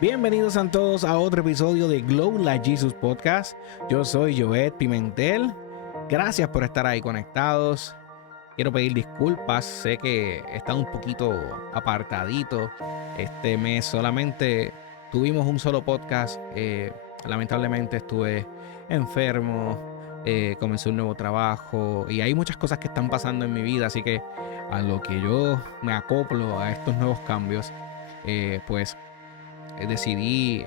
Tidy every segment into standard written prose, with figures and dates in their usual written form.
Bienvenidos a todos a otro episodio de Glow Like Jesus Podcast. Yo soy Joed Pimentel. Gracias por estar ahí conectados. Quiero pedir disculpas, sé que he estado un poquito apartadito. Este mes solamente tuvimos un solo podcast. Lamentablemente estuve enfermo, comencé un nuevo trabajo y hay muchas cosas que están pasando en mi vida, así que a lo que yo me acoplo a estos nuevos cambios, pues decidí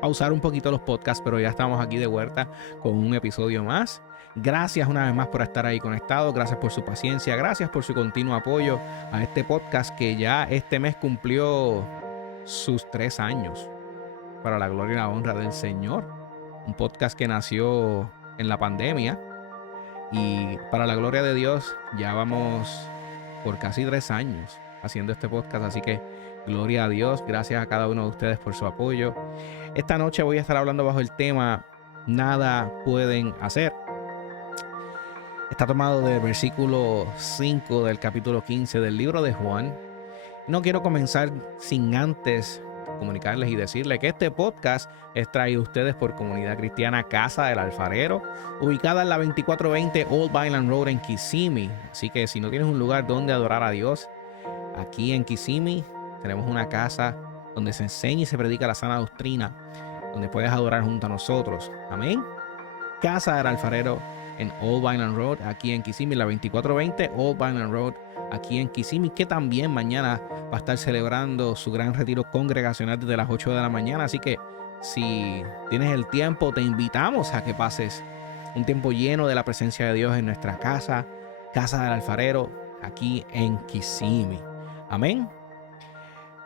pausar un poquito los podcasts, pero ya estamos aquí de vuelta con un episodio más. Gracias una vez más por estar ahí conectado, gracias por su paciencia, gracias por su continuo apoyo a este podcast que ya este mes cumplió sus 3 años, para la gloria y la honra del Señor. Un podcast que nació en la pandemia y para la gloria de Dios ya vamos por casi 3 años haciendo este podcast, así que gloria a Dios, gracias a cada uno de ustedes por su apoyo. Esta noche voy a estar hablando bajo el tema Nada pueden hacer. Está tomado del versículo 5 del capítulo 15 del libro de Juan. No quiero comenzar sin antes comunicarles y decirles que este podcast es traído a ustedes por Comunidad Cristiana Casa del Alfarero, ubicada en la 2420 Old Vineland Road en Kissimmee. Así que si no tienes un lugar donde adorar a Dios, aquí en Kissimmee tenemos una casa donde se enseña y se predica la sana doctrina, donde puedes adorar junto a nosotros. Amén. Casa del Alfarero en Old Vineland Road, aquí en Kissimmee, la 2420 Old Vineland Road, aquí en Kissimmee, que también mañana va a estar celebrando su gran retiro congregacional desde las 8 de la mañana. Así que si tienes el tiempo, te invitamos a que pases un tiempo lleno de la presencia de Dios en nuestra casa, Casa del Alfarero, aquí en Kissimmee. Amén.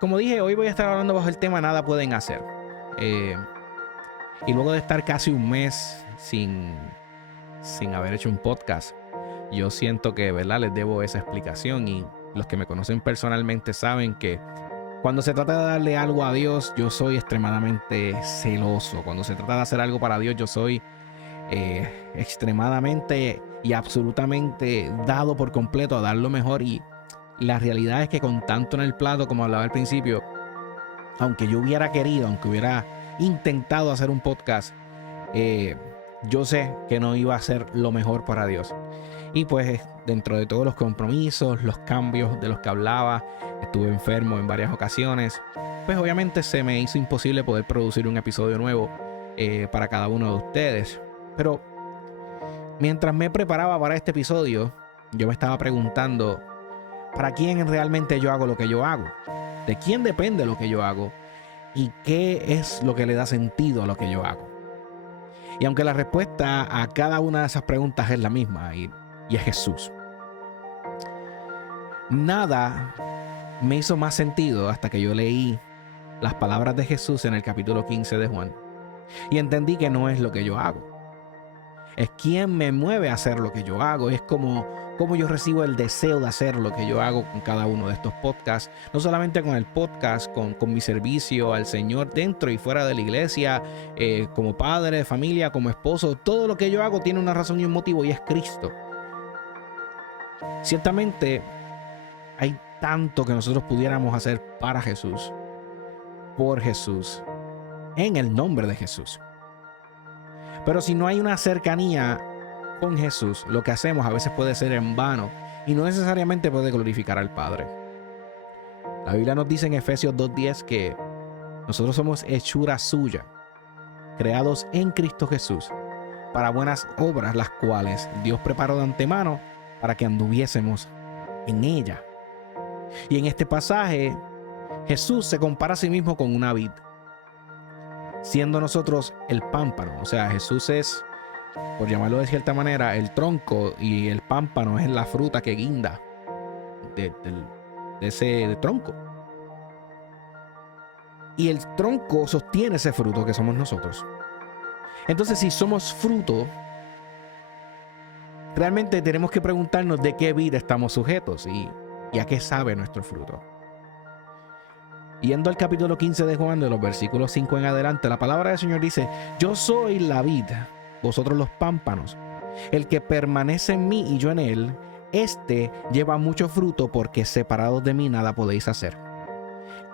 Como dije, hoy voy a estar hablando bajo el tema Nada pueden hacer. Y luego de estar casi un mes sin haber hecho un podcast, yo siento que, ¿verdad?, les debo esa explicación. Y los que me conocen personalmente saben que cuando se trata de darle algo a Dios, yo soy extremadamente celoso. Cuando se trata de hacer algo para Dios, yo soy extremadamente y absolutamente dado por completo a dar lo mejor. Y la realidad es que con tanto en el plato, como hablaba al principio, aunque yo hubiera querido, aunque hubiera intentado hacer un podcast, yo sé que no iba a ser lo mejor para Dios. Y pues dentro de todos los compromisos, los cambios de los que hablaba, estuve enfermo en varias ocasiones, pues obviamente se me hizo imposible poder producir un episodio nuevo para cada uno de ustedes. Pero mientras me preparaba para este episodio, yo me estaba preguntando, ¿para quién realmente yo hago lo que yo hago? ¿De quién depende lo que yo hago? ¿Y qué es lo que le da sentido a lo que yo hago? Y aunque la respuesta a cada una de esas preguntas es la misma, y es Jesús. Nada me hizo más sentido hasta que yo leí las palabras de Jesús en el capítulo 15 de Juan. Y entendí que no es lo que yo hago. Es quien me mueve a hacer lo que yo hago. Es como yo recibo el deseo de hacer lo que yo hago con cada uno de estos podcasts. No solamente con el podcast, con mi servicio al Señor dentro y fuera de la iglesia, como padre de familia, como esposo. Todo lo que yo hago tiene una razón y un motivo, y es Cristo. Ciertamente hay tanto que nosotros pudiéramos hacer para Jesús, por Jesús, en el nombre de Jesús. Pero si no hay una cercanía con Jesús, lo que hacemos a veces puede ser en vano y no necesariamente puede glorificar al Padre. La Biblia nos dice en Efesios 2:10 que nosotros somos hechura suya, creados en Cristo Jesús para buenas obras, las cuales Dios preparó de antemano para que anduviésemos en ella. Y en este pasaje, Jesús se compara a sí mismo con una vid, siendo nosotros el pámpano. O sea, Jesús es, por llamarlo de cierta manera, el tronco, y el pámpano es la fruta que guinda de ese tronco. Y el tronco sostiene ese fruto que somos nosotros. Entonces, si somos fruto, realmente tenemos que preguntarnos de qué vid estamos sujetos y a qué sabe nuestro fruto. Yendo al capítulo 15 de Juan, de los versículos 5 en adelante, la palabra del Señor dice: yo soy la vid, vosotros los pámpanos. El que permanece en mí y yo en él, este lleva mucho fruto, porque separados de mí nada podéis hacer.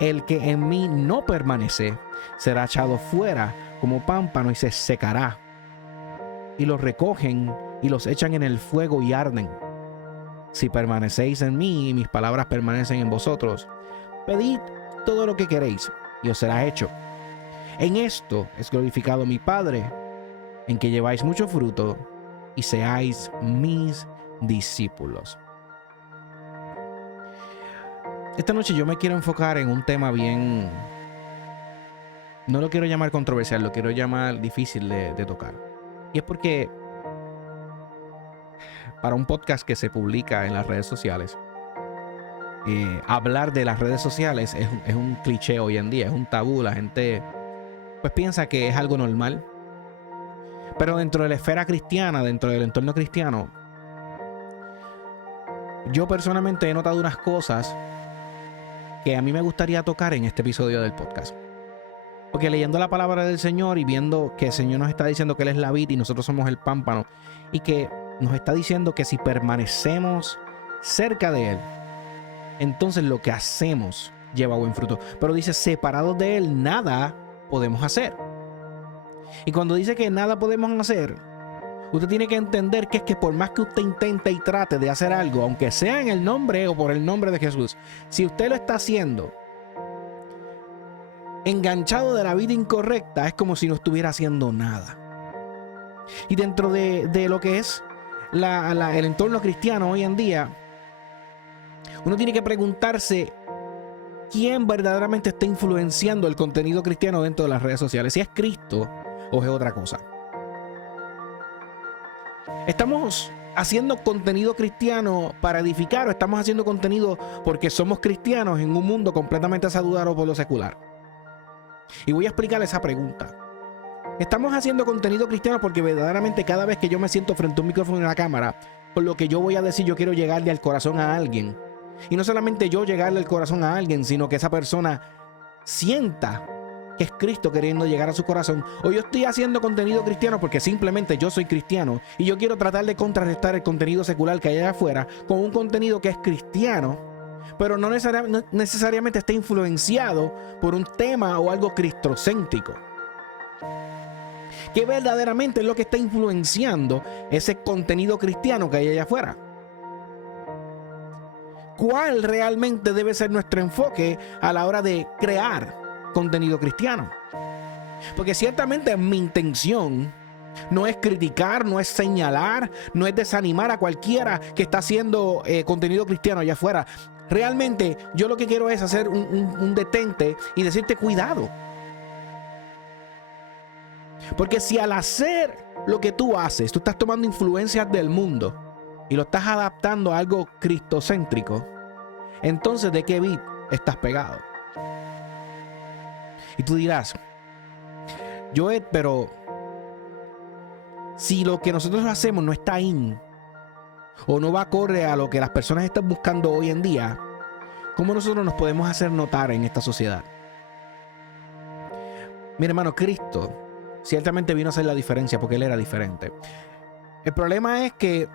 El que en mí no permanece será echado fuera como pámpano y se secará. Y los recogen y los echan en el fuego y arden. Si permanecéis en mí y mis palabras permanecen en vosotros, pedid todo lo que queréis y os será hecho. En esto es glorificado mi Padre, en que lleváis mucho fruto y seáis mis discípulos. Esta noche yo me quiero enfocar en un tema bien... No lo quiero llamar controversial, lo quiero llamar difícil de tocar. Y es porque para un podcast que se publica en las redes sociales, hablar de las redes sociales es un cliché hoy en día, es un tabú. La gente pues piensa que es algo normal. Pero dentro de la esfera cristiana, dentro del entorno cristiano, yo personalmente he notado unas cosas que a mí me gustaría tocar en este episodio del podcast. Porque leyendo la palabra del Señor y viendo que el Señor nos está diciendo que Él es la vid y nosotros somos el pámpano, y que nos está diciendo que si permanecemos cerca de Él, entonces lo que hacemos lleva buen fruto. Pero dice, separados de Él, nada podemos hacer. Y cuando dice que nada podemos hacer, usted tiene que entender que es que por más que usted intente y trate de hacer algo, aunque sea en el nombre o por el nombre de Jesús, si usted lo está haciendo enganchado de la vida incorrecta, es como si no estuviera haciendo nada. Y dentro de lo que es el entorno cristiano hoy en día, uno tiene que preguntarse quién verdaderamente está influenciando el contenido cristiano dentro de las redes sociales, si es Cristo o es otra cosa. ¿Estamos haciendo contenido cristiano para edificar o estamos haciendo contenido porque somos cristianos en un mundo completamente saturado por lo secular? Y voy a explicar esa pregunta. ¿Estamos haciendo contenido cristiano porque verdaderamente cada vez que yo me siento frente a un micrófono en la cámara, por lo que yo voy a decir, yo quiero llegarle al corazón a alguien? Y no solamente yo llegarle al corazón a alguien, sino que esa persona sienta que es Cristo queriendo llegar a su corazón. O yo estoy haciendo contenido cristiano porque simplemente yo soy cristiano y yo quiero tratar de contrarrestar el contenido secular que hay allá afuera con un contenido que es cristiano, pero no necesariamente está influenciado por un tema o algo cristocéntrico. ¿Qué verdaderamente es lo que está influenciando ese contenido cristiano que hay allá afuera? ¿Cuál realmente debe ser nuestro enfoque a la hora de crear contenido cristiano? Porque ciertamente mi intención no es criticar, no es señalar, no es desanimar a cualquiera que está haciendo contenido cristiano allá afuera. Realmente yo lo que quiero es hacer un detente y decirte cuidado. Porque si al hacer lo que tú haces, tú estás tomando influencias del mundo y lo estás adaptando a algo cristocéntrico, entonces ¿de qué vid estás pegado? Y tú dirás, Joed, pero si lo que nosotros hacemos no está in o no va acorde a lo que las personas están buscando hoy en día, ¿cómo nosotros nos podemos hacer notar en esta sociedad? Mi hermano, Cristo ciertamente vino a hacer la diferencia porque Él era diferente. El problema es que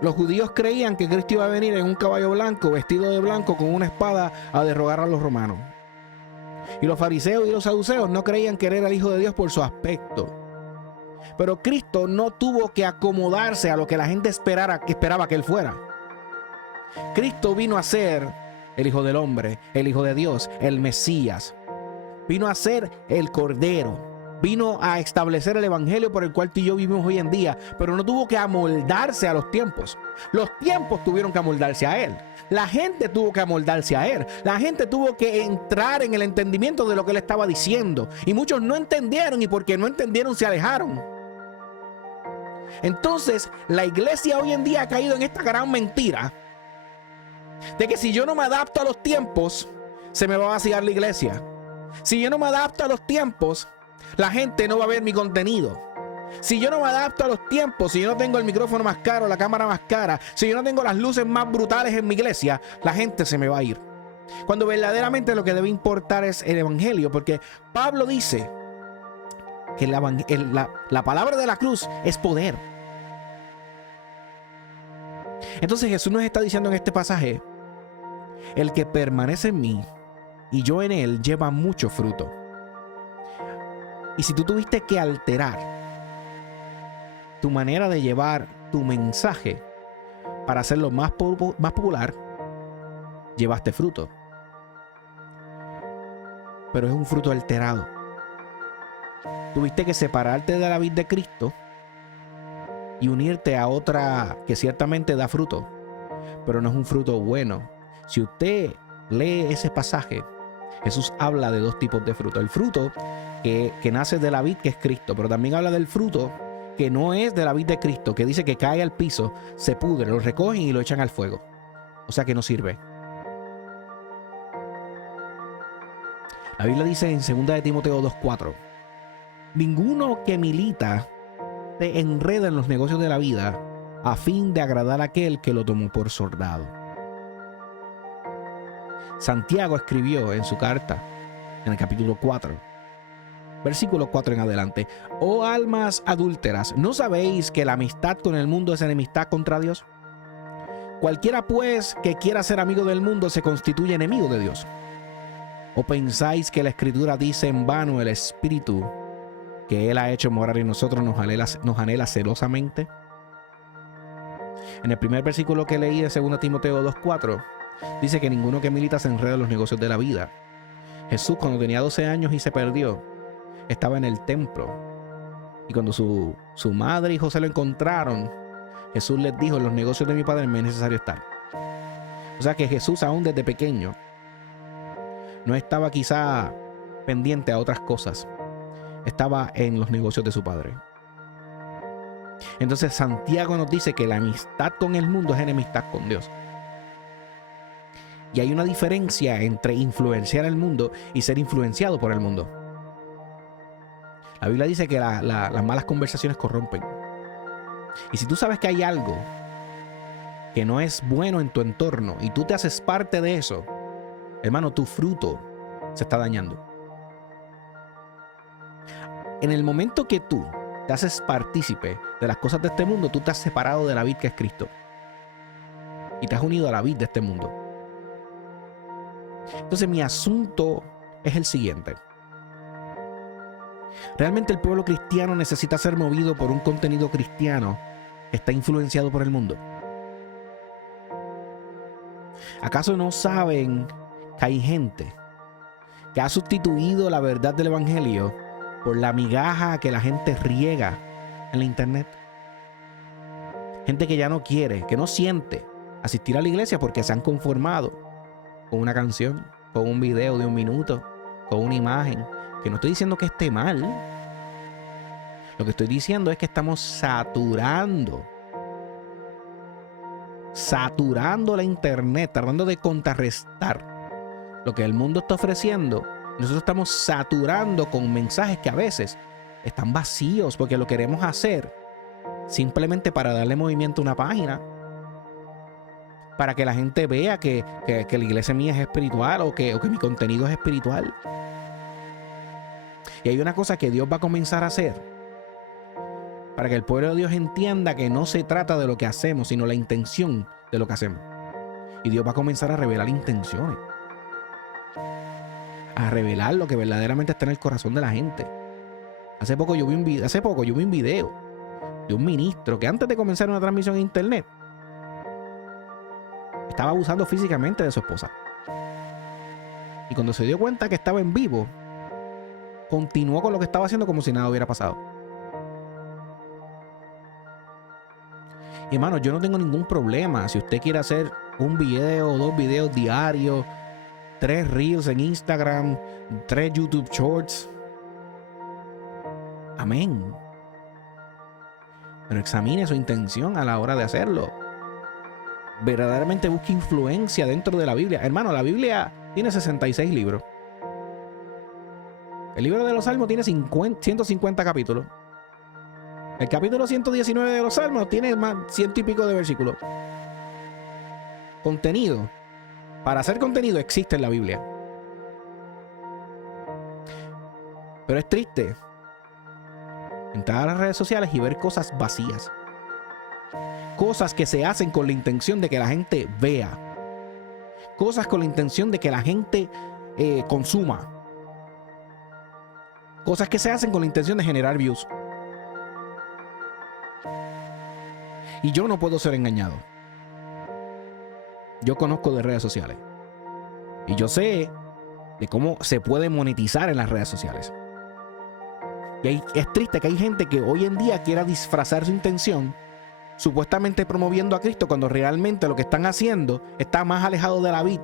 los judíos creían que Cristo iba a venir en un caballo blanco, vestido de blanco, con una espada a derrogar a los romanos. Y los fariseos y los saduceos no creían que era el Hijo de Dios por su aspecto. Pero Cristo no tuvo que acomodarse a lo que la gente esperaba que Él fuera. Cristo vino a ser el Hijo del Hombre, el Hijo de Dios, el Mesías. Vino a ser el Cordero. Vino a establecer el evangelio por el cual tú y yo vivimos hoy en día, pero no tuvo que amoldarse a los tiempos. Los tiempos tuvieron que amoldarse a Él. La gente tuvo que amoldarse a Él. La gente tuvo que entrar en el entendimiento de lo que Él estaba diciendo. Y muchos no entendieron, y porque no entendieron se alejaron. Entonces, la iglesia hoy en día ha caído en esta gran mentira de que si yo no me adapto a los tiempos, se me va a vaciar la iglesia. Si yo no me adapto a los tiempos, la gente no va a ver mi contenido. Si yo no me adapto a los tiempos, si yo no tengo el micrófono más caro, la cámara más cara, si yo no tengo las luces más brutales en mi iglesia, la gente se me va a ir. Cuando verdaderamente lo que debe importar es el evangelio, porque Pablo dice que la palabra de la cruz es poder. Entonces Jesús nos está diciendo en este pasaje: el que permanece en mí y yo en él lleva mucho fruto. Y si tú tuviste que alterar tu manera de llevar tu mensaje para hacerlo más popular, llevaste fruto. Pero es un fruto alterado. Tuviste que separarte de la vid de Cristo y unirte a otra que ciertamente da fruto, pero no es un fruto bueno. Si usted lee ese pasaje, Jesús habla de dos tipos de fruto. El fruto que nace de la vid, que es Cristo, pero también habla del fruto que no es de la vid de Cristo, que dice que cae al piso, se pudre, lo recogen y lo echan al fuego. O sea que no sirve. La Biblia dice en 2 de Timoteo 2:4: ninguno que milita se enreda en los negocios de la vida a fin de agradar a aquel que lo tomó por soldado. Santiago escribió en su carta, en el capítulo 4, versículo 4 en adelante: oh almas adúlteras, ¿no sabéis que la amistad con el mundo es enemistad contra Dios? Cualquiera pues que quiera ser amigo del mundo se constituye enemigo de Dios. ¿O pensáis que la Escritura dice en vano el Espíritu que Él ha hecho morar en nosotros nos anhela celosamente? En el primer versículo que leí de 2 Timoteo 2:4 dice que ninguno que milita se enreda en los negocios de la vida. Jesús, cuando tenía 12 años y se perdió, estaba en el templo, y cuando su madre y José lo encontraron, Jesús les dijo: en los negocios de mi padre me es necesario estar. O sea que Jesús, aún desde pequeño, no estaba quizá pendiente a otras cosas, estaba en los negocios de su padre. Entonces Santiago nos dice que la amistad con el mundo es enemistad con Dios. Y hay una diferencia entre influenciar el mundo y ser influenciado por el mundo. La Biblia dice que las malas conversaciones corrompen. Y si tú sabes que hay algo que no es bueno en tu entorno y tú te haces parte de eso, hermano, tu fruto se está dañando. En el momento que tú te haces partícipe de las cosas de este mundo, tú te has separado de la vid que es Cristo y te has unido a la vid de este mundo. Entonces mi asunto es el siguiente: ¿realmente el pueblo cristiano necesita ser movido por un contenido cristiano que está influenciado por el mundo? ¿Acaso no saben que hay gente que ha sustituido la verdad del evangelio por la migaja que la gente riega en la internet? Gente que ya no quiere, que no siente asistir a la iglesia porque se han conformado con una canción, con un video de 1 minuto, con una imagen. Que no estoy diciendo que esté mal. Lo que estoy diciendo es que estamos saturando la internet, tratando de contrarrestar lo que el mundo está ofreciendo. Nosotros estamos saturando con mensajes que a veces están vacíos porque lo queremos hacer simplemente para darle movimiento a una página, para que la gente vea que la iglesia mía es espiritual o que mi contenido es espiritual. Y hay una cosa que Dios va a comenzar a hacer para que el pueblo de Dios entienda que no se trata de lo que hacemos, sino la intención de lo que hacemos. Y Dios va a comenzar a revelar intenciones, a revelar lo que verdaderamente está en el corazón de la gente. Hace poco yo vi un video de un ministro que antes de comenzar una transmisión en internet estaba abusando físicamente de su esposa. Y cuando se dio cuenta que estaba en vivo, continuó con lo que estaba haciendo como si nada hubiera pasado. Y hermano, yo no tengo ningún problema. Si usted quiere hacer un video o 2 videos diarios, 3 reels en Instagram, 3 YouTube Shorts, amén. Pero examine su intención a la hora de hacerlo. Verdaderamente busque influencia dentro de la Biblia. Hermano, la Biblia tiene 66 libros. El libro de los Salmos tiene 150 capítulos. El capítulo 119 de los Salmos tiene más 100 y pico de versículos. Contenido. Para hacer contenido existe en la Biblia. Pero es triste entrar a las redes sociales y ver cosas vacías. Cosas que se hacen con la intención de que la gente vea. Cosas con la intención de que la gente consuma. Cosas que se hacen con la intención de generar views. Y yo no puedo ser engañado. Yo conozco de redes sociales. Y yo sé de cómo se puede monetizar en las redes sociales. Y es triste que hay gente que hoy en día quiera disfrazar su intención supuestamente promoviendo a Cristo cuando realmente lo que están haciendo está más alejado de la vid.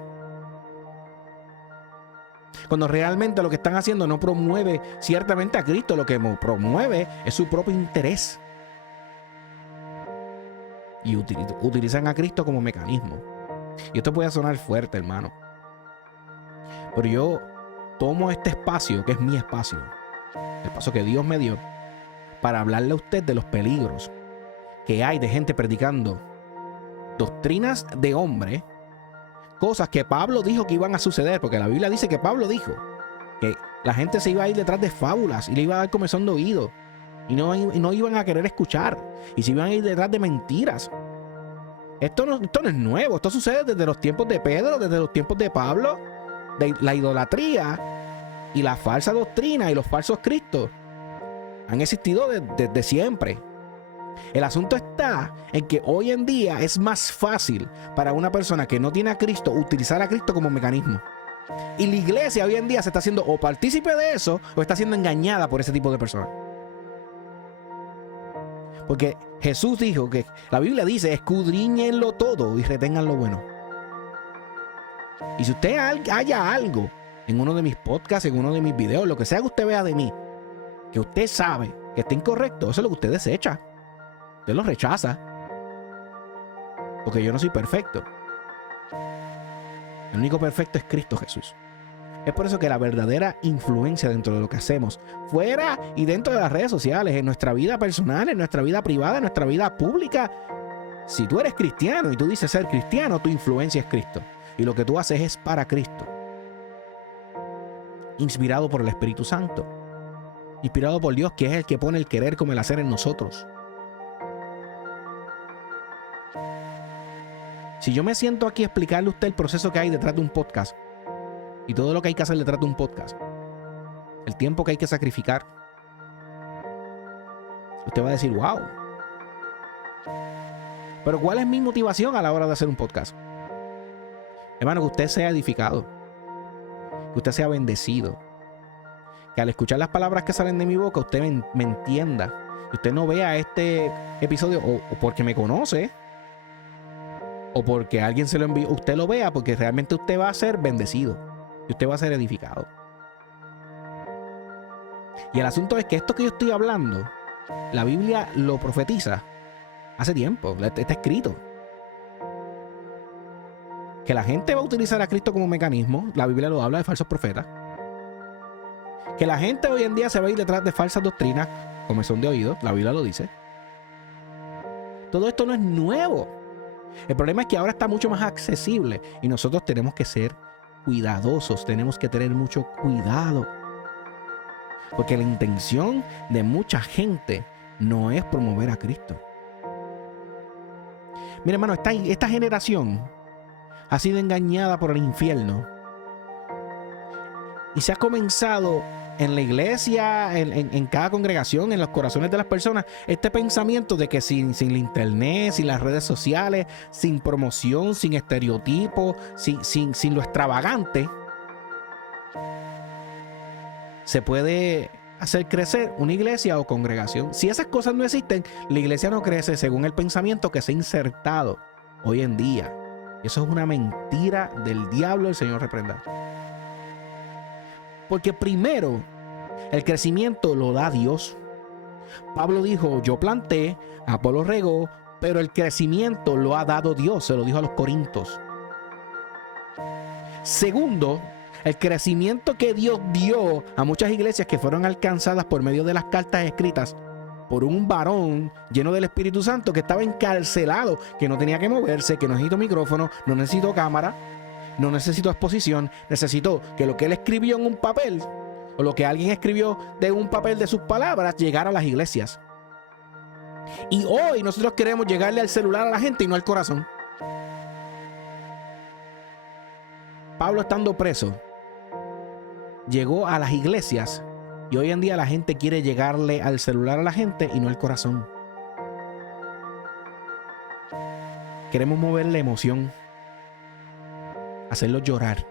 Cuando realmente lo que están haciendo no promueve ciertamente a Cristo, lo que promueve es su propio interés. Y utilizan a Cristo como mecanismo. Y esto puede sonar fuerte, hermano. Pero yo tomo este espacio, que es mi espacio, el espacio que Dios me dio, para hablarle a usted de los peligros que hay de gente predicando doctrinas de hombre, cosas que Pablo dijo que iban a suceder, porque la Biblia dice que Pablo dijo que la gente se iba a ir detrás de fábulas y le iba a dar comezón de oído y no iban a querer escuchar y se iban a ir detrás de mentiras. Esto no es nuevo, esto sucede desde los tiempos de Pedro, desde los tiempos de Pablo, de la idolatría y la falsa doctrina y los falsos cristos han existido desde siempre. El asunto está en que hoy en día es más fácil para una persona que no tiene a Cristo utilizar a Cristo como mecanismo. Y la iglesia hoy en día se está haciendo o partícipe de eso o está siendo engañada por ese tipo de personas. Porque Jesús dijo que la Biblia dice: escudriñenlo todo y retengan lo bueno. Y si usted haya algo en uno de mis podcasts, en uno de mis videos, lo que sea que usted vea de mí, que usted sabe que está incorrecto, eso es lo que usted desecha. Usted lo rechaza. Porque yo no soy perfecto. El único perfecto es Cristo Jesús. Es por eso que la verdadera influencia dentro de lo que hacemos, fuera y dentro de las redes sociales, en nuestra vida personal, en nuestra vida privada, en nuestra vida pública, si tú eres cristiano y tú dices ser cristiano, tu influencia es Cristo. Y lo que tú haces es para Cristo. Inspirado por el Espíritu Santo. Inspirado por Dios, que es el que pone el querer como el hacer en nosotros. Si yo me siento aquí a explicarle a usted el proceso que hay detrás de un podcast y todo lo que hay que hacer detrás de un podcast, el tiempo que hay que sacrificar, usted va a decir: wow. Pero ¿cuál es mi motivación a la hora de hacer un podcast? Hermano, que usted sea edificado, que usted sea bendecido, que al escuchar las palabras que salen de mi boca usted me entienda, que usted no vea este episodio o porque me conoce o porque alguien se lo envió, usted lo vea porque realmente usted va a ser bendecido y usted va a ser edificado. Y el asunto es que esto que yo estoy hablando, la Biblia lo profetiza hace tiempo, está escrito. Que la gente va a utilizar a Cristo como mecanismo, la Biblia lo habla de falsos profetas. Que la gente hoy en día se va a ir detrás de falsas doctrinas, comezón de oído, la Biblia lo dice. Todo esto no es nuevo. El problema es que ahora está mucho más accesible y nosotros tenemos que ser cuidadosos, tenemos que tener mucho cuidado. Porque la intención de mucha gente no es promover a Cristo. Mira, hermano, esta generación ha sido engañada por el infierno. Y se ha comenzado en la iglesia, en cada congregación, en los corazones de las personas, este pensamiento de que sin la internet, sin las redes sociales, sin promoción, sin estereotipos, sin lo extravagante, se puede hacer crecer una iglesia o congregación. Si esas cosas no existen, la iglesia no crece según el pensamiento que se ha insertado hoy en día. Eso es una mentira del diablo, el Señor reprenda. Porque primero, el crecimiento lo da Dios. Pablo dijo: yo planté, Apolo regó, pero el crecimiento lo ha dado Dios. Se lo dijo a los Corintios. Segundo, el crecimiento que Dios dio a muchas iglesias que fueron alcanzadas por medio de las cartas escritas por un varón lleno del Espíritu Santo que estaba encarcelado, que no tenía que moverse, que no necesitó micrófono, no necesitó cámara, no necesitó exposición, necesitó que lo que él escribió en un papel o lo que alguien escribió de un papel de sus palabras llegara a las iglesias. Y hoy nosotros queremos llegarle al celular a la gente y no al corazón. Pablo, estando preso, llegó a las iglesias y hoy en día la gente quiere llegarle al celular a la gente y no al corazón. Queremos mover la emoción, hacerlos llorar.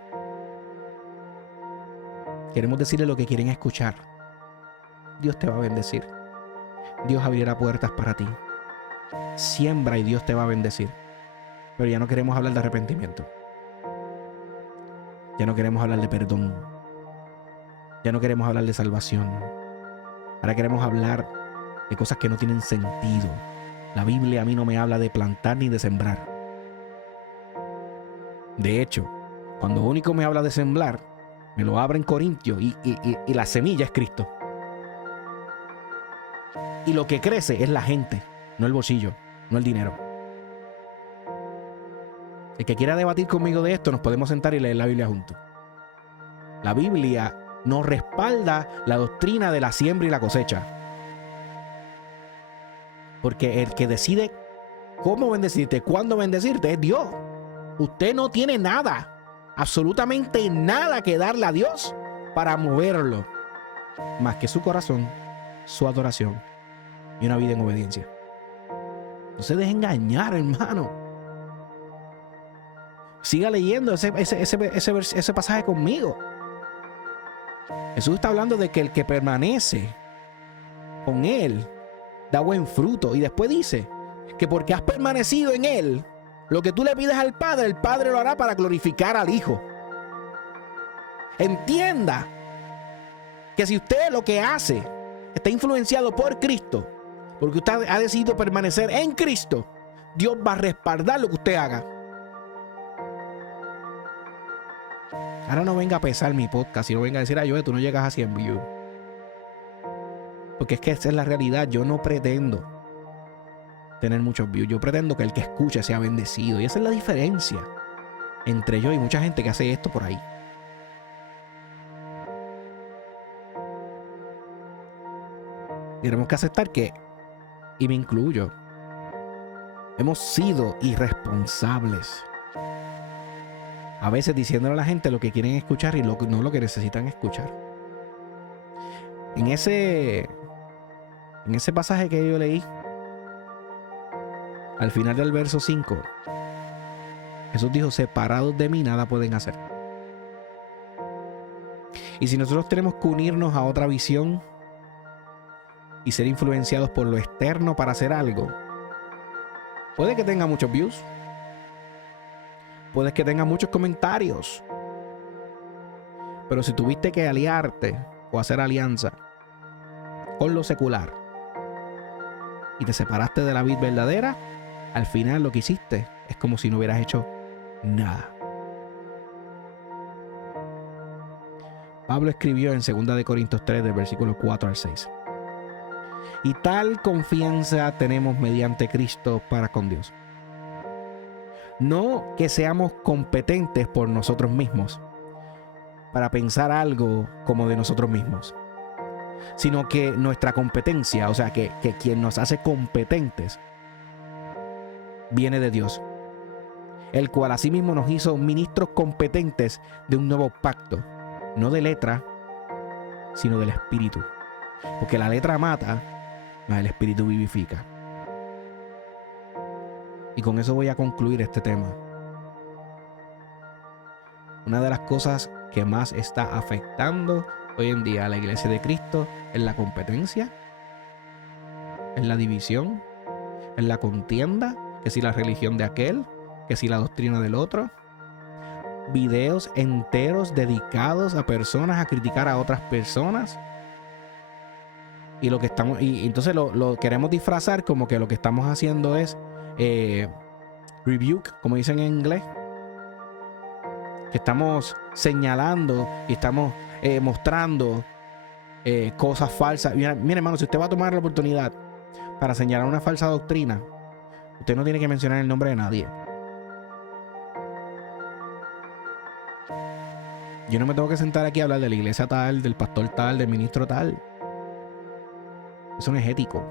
Queremos decirle lo que quieren escuchar. Dios te va a bendecir. Dios abrirá puertas para ti. Siembra y Dios te va a bendecir. Pero ya no queremos hablar de arrepentimiento. Ya no queremos hablar de perdón. Ya no queremos hablar de salvación. Ahora queremos hablar de cosas que no tienen sentido. La Biblia a mí no me habla de plantar ni de sembrar. De hecho, cuando único me habla de sembrar, me lo abre en Corintios y la semilla es Cristo. Y lo que crece es la gente, no el bolsillo, no el dinero. El que quiera debatir conmigo de esto, nos podemos sentar y leer la Biblia juntos. La Biblia nos respalda la doctrina de la siembra y la cosecha. Porque el que decide cómo bendecirte, cuándo bendecirte, es Dios. Usted no tiene nada, absolutamente nada que darle a Dios para moverlo, más que su corazón, su adoración y una vida en obediencia. No se deje engañar, hermano. Siga leyendo ese pasaje conmigo. Jesús está hablando de que el que permanece con Él da buen fruto. Y después dice que porque has permanecido en Él, lo que tú le pides al Padre, el Padre lo hará para glorificar al Hijo. Entienda que si usted lo que hace está influenciado por Cristo, porque usted ha decidido permanecer en Cristo, Dios va a respaldar lo que usted haga. Ahora no venga a pesar mi podcast y no venga a decir, yo tú no llegas a 100 views. Porque es que esa es la realidad. Yo no pretendo tener muchos views. Yo pretendo que el que escuche sea bendecido. Y esa es la diferencia entre yo y mucha gente que hace esto por ahí. Tenemos que aceptar que, y me incluyo, hemos sido irresponsables. A veces diciéndole a la gente lo que quieren escuchar y no lo que necesitan escuchar. En ese pasaje que yo leí, al final del verso 5, Jesús dijo, separados de mí nada pueden hacer. Y si nosotros tenemos que unirnos a otra visión y ser influenciados por lo externo para hacer algo, puede que tenga muchos views, puede que tenga muchos comentarios, pero si tuviste que aliarte o hacer alianza con lo secular y te separaste de la vid verdadera, al final lo que hiciste es como si no hubieras hecho nada. Pablo escribió en 2 Corintios 3 del versículo 4 al 6. Y tal confianza tenemos mediante Cristo para con Dios. No que seamos competentes por nosotros mismos para pensar algo como de nosotros mismos, sino que nuestra competencia, o sea, que quien nos hace competentes, viene de Dios, el cual asimismo nos hizo ministros competentes de un nuevo pacto, no de letra, sino del Espíritu. Porque la letra mata, mas el Espíritu vivifica. Y con eso voy a concluir este tema. Una de las cosas que más está afectando hoy en día a la iglesia de Cristo es la competencia, es la división, es la contienda, que si la religión de aquel, que si la doctrina del otro. Videos enteros dedicados a personas a criticar a otras personas. Y lo que estamos, y entonces lo queremos disfrazar como que lo que estamos haciendo es rebuke, como dicen en inglés, que estamos señalando y estamos mostrando cosas falsas. Mira, hermano, si usted va a tomar la oportunidad para señalar una falsa doctrina, usted no tiene que mencionar el nombre de nadie. Yo no me tengo que sentar aquí a hablar de la iglesia tal, del pastor tal, del ministro tal. Eso no es ético.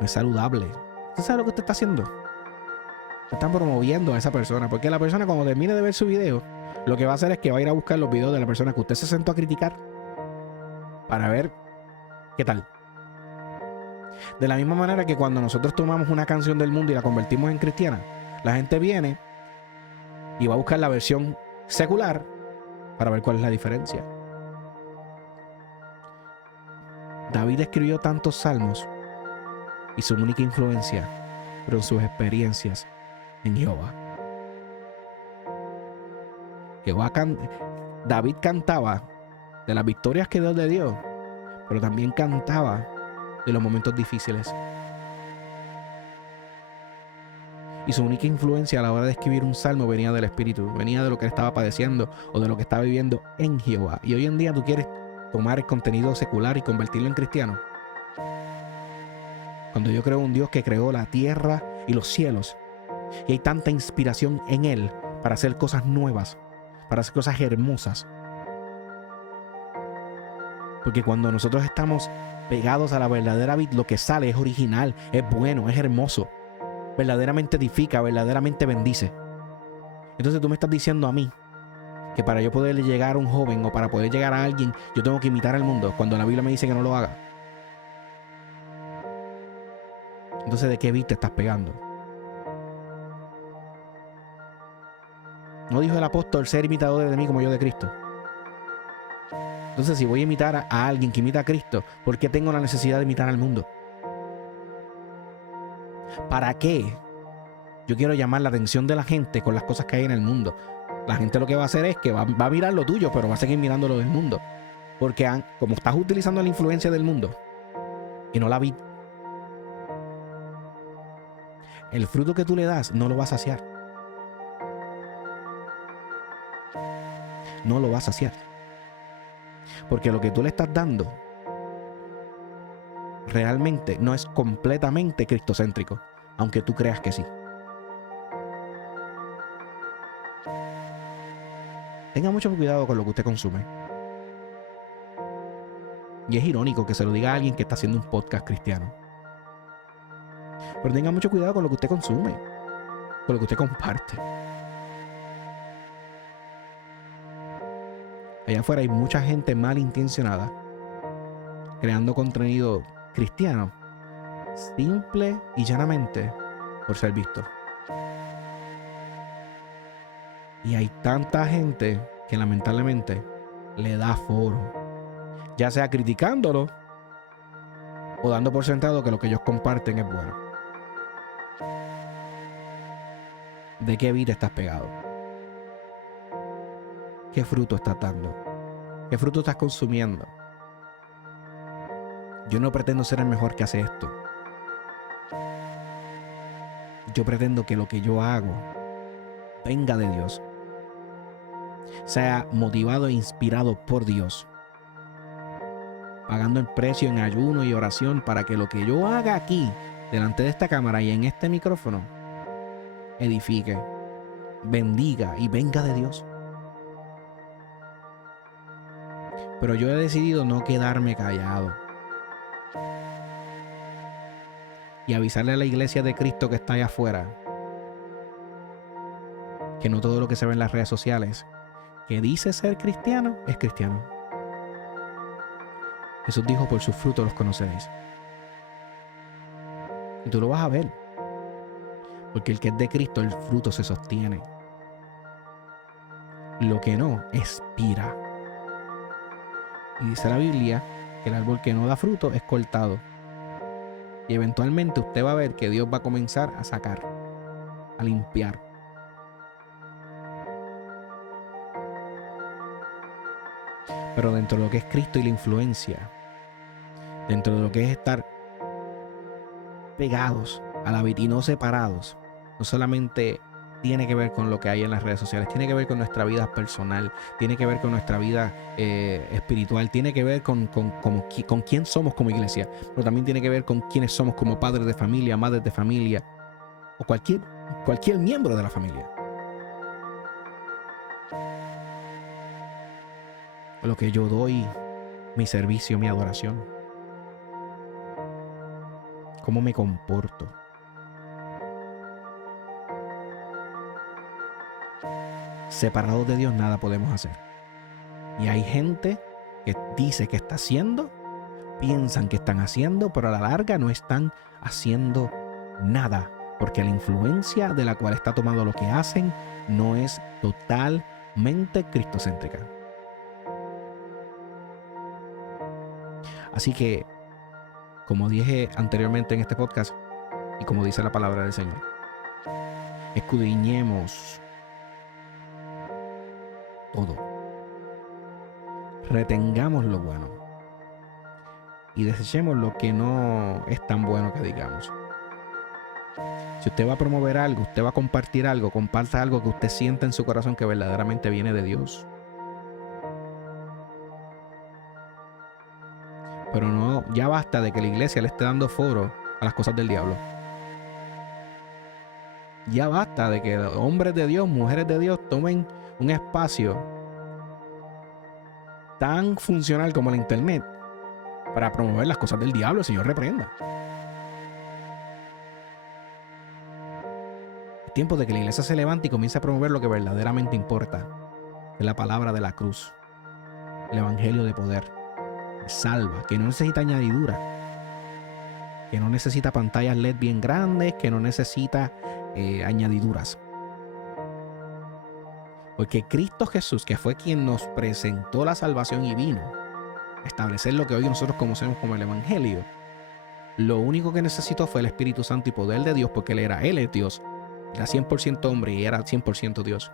No es saludable. ¿Usted sabe lo que usted está haciendo? Están promoviendo a esa persona, porque la persona cuando termine de ver su video, lo que va a hacer es que va a ir a buscar los videos de la persona que usted se sentó a criticar para ver qué tal. De la misma manera que cuando nosotros tomamos una canción del mundo y la convertimos en cristiana, la gente viene y va a buscar la versión secular para ver cuál es la diferencia. David escribió tantos salmos y su única influencia fueron sus experiencias en Jehová. David cantaba de las victorias que Dios le dio, pero también cantaba de los momentos difíciles. Y su única influencia a la hora de escribir un salmo venía del Espíritu, venía de lo que él estaba padeciendo o de lo que estaba viviendo en Jehová. Y hoy en día tú quieres tomar el contenido secular y convertirlo en cristiano. Cuando yo creo un Dios que creó la tierra y los cielos, y hay tanta inspiración en Él para hacer cosas nuevas, para hacer cosas hermosas. Porque cuando nosotros estamos pegados a la verdadera vid, lo que sale es original, es bueno, es hermoso, verdaderamente edifica, verdaderamente bendice. Entonces tú me estás diciendo a mí que para yo poder llegar a un joven o para poder llegar a alguien, yo tengo que imitar al mundo, cuando la Biblia me dice que no lo haga. Entonces, ¿de qué vid te estás pegando? ¿No dijo el apóstol ser imitador de mí como yo de Cristo? Entonces, si voy a imitar a alguien que imita a Cristo, ¿por qué tengo la necesidad de imitar al mundo? ¿Para qué? Yo quiero llamar la atención de la gente con las cosas que hay en el mundo. La gente lo que va a hacer es que va a mirar lo tuyo, pero va a seguir mirando lo del mundo. Porque como estás utilizando la influencia del mundo y no la vid, el fruto que tú le das no lo va a saciar. No lo va a saciar. Porque lo que tú le estás dando realmente no es completamente cristocéntrico, aunque tú creas que sí. Tenga mucho cuidado con lo que usted consume. Y es irónico que se lo diga a alguien que está haciendo un podcast cristiano. Pero tenga mucho cuidado con lo que usted consume, con lo que usted comparte. Allá afuera hay mucha gente malintencionada creando contenido cristiano simple y llanamente por ser visto. Y hay tanta gente que lamentablemente le da foro, ya sea criticándolo o dando por sentado que lo que ellos comparten es bueno. ¿De qué vida estás pegado? ¿Qué fruto estás dando? ¿Qué fruto estás consumiendo? Yo no pretendo ser el mejor que hace esto. Yo pretendo que lo que yo hago venga de Dios, sea motivado e inspirado por Dios, pagando el precio en ayuno y oración para que lo que yo haga aquí, delante de esta cámara y en este micrófono, edifique, bendiga y venga de Dios. Pero yo he decidido no quedarme callado y avisarle a la iglesia de Cristo que está allá afuera que no todo lo que se ve en las redes sociales que dice ser cristiano es cristiano. Jesús dijo: por sus frutos los conoceréis. Y tú lo vas a ver, porque el que es de Cristo, el fruto se sostiene. Lo que no, expira. Y dice la Biblia que el árbol que no da fruto es cortado. Y eventualmente usted va a ver que Dios va a comenzar a sacar, a limpiar. Pero dentro de lo que es Cristo y la influencia, dentro de lo que es estar pegados a la vid y no separados, no solamente tiene que ver con lo que hay en las redes sociales, tiene que ver con nuestra vida personal, tiene que ver con nuestra vida espiritual, tiene que ver con quién somos como iglesia, pero también tiene que ver con quiénes somos como padres de familia, madres de familia o cualquier miembro de la familia. Lo que yo doy, mi servicio, mi adoración, cómo me comporto. separados de Dios nada podemos hacer. Y hay gente que dice que está haciendo, piensan que están haciendo, pero a la larga no están haciendo nada, porque la influencia de la cual está tomando lo que hacen no es totalmente cristocéntrica. Así que, como dije anteriormente en este podcast, y como dice la palabra del Señor, escudriñemos todo, retengamos lo bueno y desechemos lo que no es tan bueno que digamos. Si usted va a promover algo, usted va a compartir algo, comparta algo que usted sienta en su corazón que verdaderamente viene de Dios. Pero no, ya basta de que la iglesia le esté dando foro a las cosas del diablo. Ya basta de que hombres de Dios, mujeres de Dios tomen un espacio tan funcional como la internet para promover las cosas del diablo. El Señor reprenda. Es tiempo de que la iglesia se levante y comience a promover lo que verdaderamente importa. Es la palabra de la cruz, el evangelio de poder, que salva, que no necesita añadidura, que no necesita pantallas LED bien grandes, que no necesita añadiduras. Porque Cristo Jesús, que fue quien nos presentó la salvación y vino a establecer lo que hoy nosotros conocemos como el evangelio, lo único que necesitó fue el Espíritu Santo y poder de Dios, porque Él es Dios. Era 100% hombre y era 100% Dios.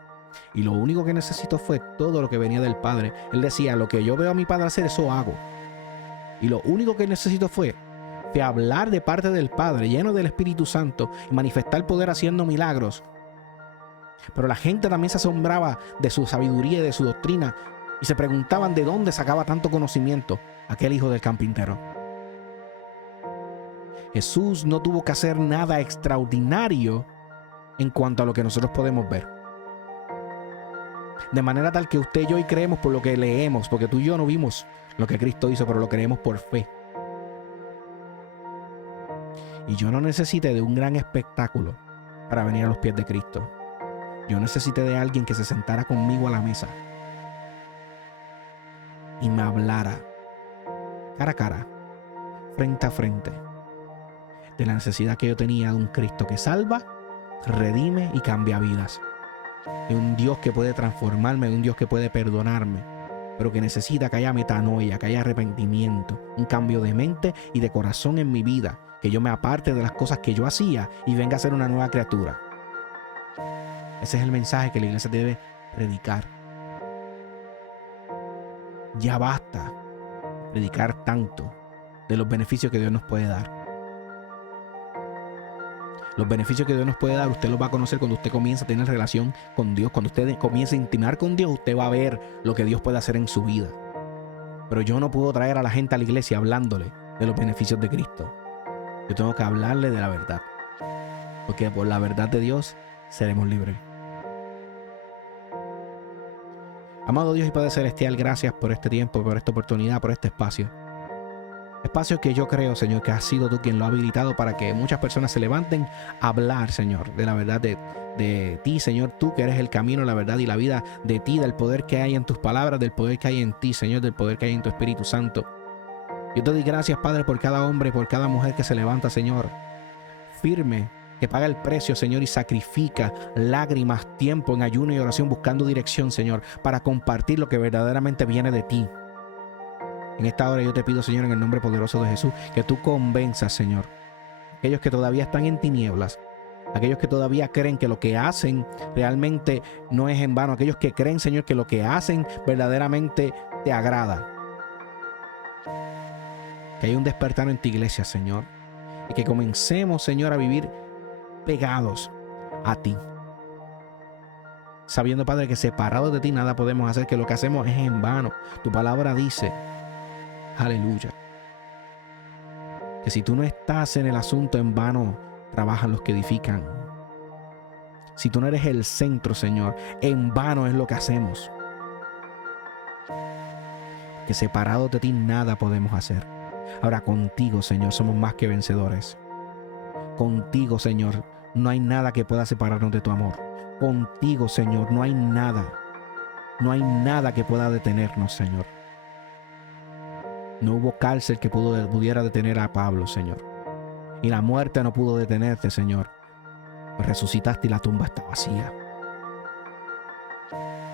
Y lo único que necesitó fue todo lo que venía del Padre. Él decía, lo que yo veo a mi Padre hacer, eso hago. Y lo único que necesitó fue hablar de parte del Padre, lleno del Espíritu Santo, y manifestar poder haciendo milagros. Pero la gente también se asombraba de su sabiduría y de su doctrina, y se preguntaban de dónde sacaba tanto conocimiento aquel hijo del carpintero. Jesús no tuvo que hacer nada extraordinario en cuanto a lo que nosotros podemos ver. De manera tal que usted y yo hoy creemos por lo que leemos, porque tú y yo no vimos lo que Cristo hizo, pero lo creemos por fe. Y yo no necesité de un gran espectáculo para venir a los pies de Cristo. Yo necesité de alguien que se sentara conmigo a la mesa y me hablara cara a cara, frente a frente, de la necesidad que yo tenía de un Cristo que salva, redime y cambia vidas. De un Dios que puede transformarme, de un Dios que puede perdonarme, pero que necesita que haya metanoia, que haya arrepentimiento, un cambio de mente y de corazón en mi vida, que yo me aparte de las cosas que yo hacía y venga a ser una nueva criatura. Ese es el mensaje que la iglesia debe predicar. Ya basta predicar tanto de los beneficios que Dios nos puede dar. Los beneficios que Dios nos puede dar, usted los va a conocer cuando usted comienza a tener relación con Dios. Cuando usted comience a intimar con Dios, usted va a ver lo que Dios puede hacer en su vida. Pero yo no puedo traer a la gente a la iglesia hablándole de los beneficios de Cristo. Yo tengo que hablarle de la verdad. Porque por la verdad de Dios seremos libres. Amado Dios y Padre Celestial, gracias por este tiempo, por esta oportunidad, por este espacio. Espacio que yo creo, Señor, que has sido tú quien lo ha habilitado para que muchas personas se levanten a hablar, Señor, de la verdad de ti, Señor, tú que eres el camino, la verdad y la vida, de ti, del poder que hay en tus palabras, del poder que hay en ti, Señor, del poder que hay en tu Espíritu Santo. Yo te doy gracias, Padre, por cada hombre, por cada mujer que se levanta, Señor, firme, que paga el precio, Señor, y sacrifica lágrimas, tiempo en ayuno y oración, buscando dirección, Señor, para compartir lo que verdaderamente viene de ti. En esta hora yo te pido, Señor, en el nombre poderoso de Jesús, que tú convenzas, Señor, aquellos que todavía están en tinieblas, aquellos que todavía creen que lo que hacen realmente no es en vano, aquellos que creen, Señor, que lo que hacen verdaderamente te agrada. Que haya un despertar en tu iglesia, Señor, y que comencemos, Señor, a vivir pegados a ti, sabiendo, Padre, que separados de ti nada podemos hacer, que lo que hacemos es en vano. Tu palabra dice, aleluya, que si tú no estás en el asunto, en vano trabajan los que edifican. Si tú no eres el centro, Señor, en vano es lo que hacemos. Que separados de ti nada podemos hacer. Ahora contigo, Señor, somos más que vencedores. Contigo, Señor, no hay nada que pueda separarnos de tu amor. contigo, Señor, no hay nada que pueda detenernos, Señor. No hubo cárcel que pudiera detener a Pablo, Señor. Y la muerte no pudo detenerte, Señor. Pues resucitaste y la tumba está vacía.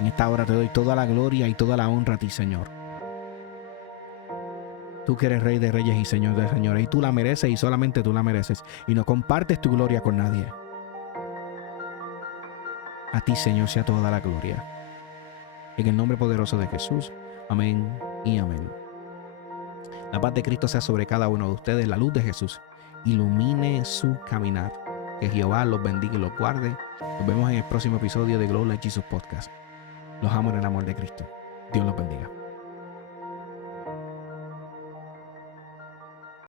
En esta hora te doy toda la gloria y toda la honra a ti, Señor. Tú que eres Rey de Reyes y Señor de Señores. Y tú la mereces y solamente tú la mereces. Y no compartes tu gloria con nadie. A ti, Señor, sea toda la gloria. En el nombre poderoso de Jesús. Amén y amén. La paz de Cristo sea sobre cada uno de ustedes. La luz de Jesús ilumine su caminar. Que Jehová los bendiga y los guarde. Nos vemos en el próximo episodio de Glow Like Jesus Podcast. Los amo en el amor de Cristo. Dios los bendiga.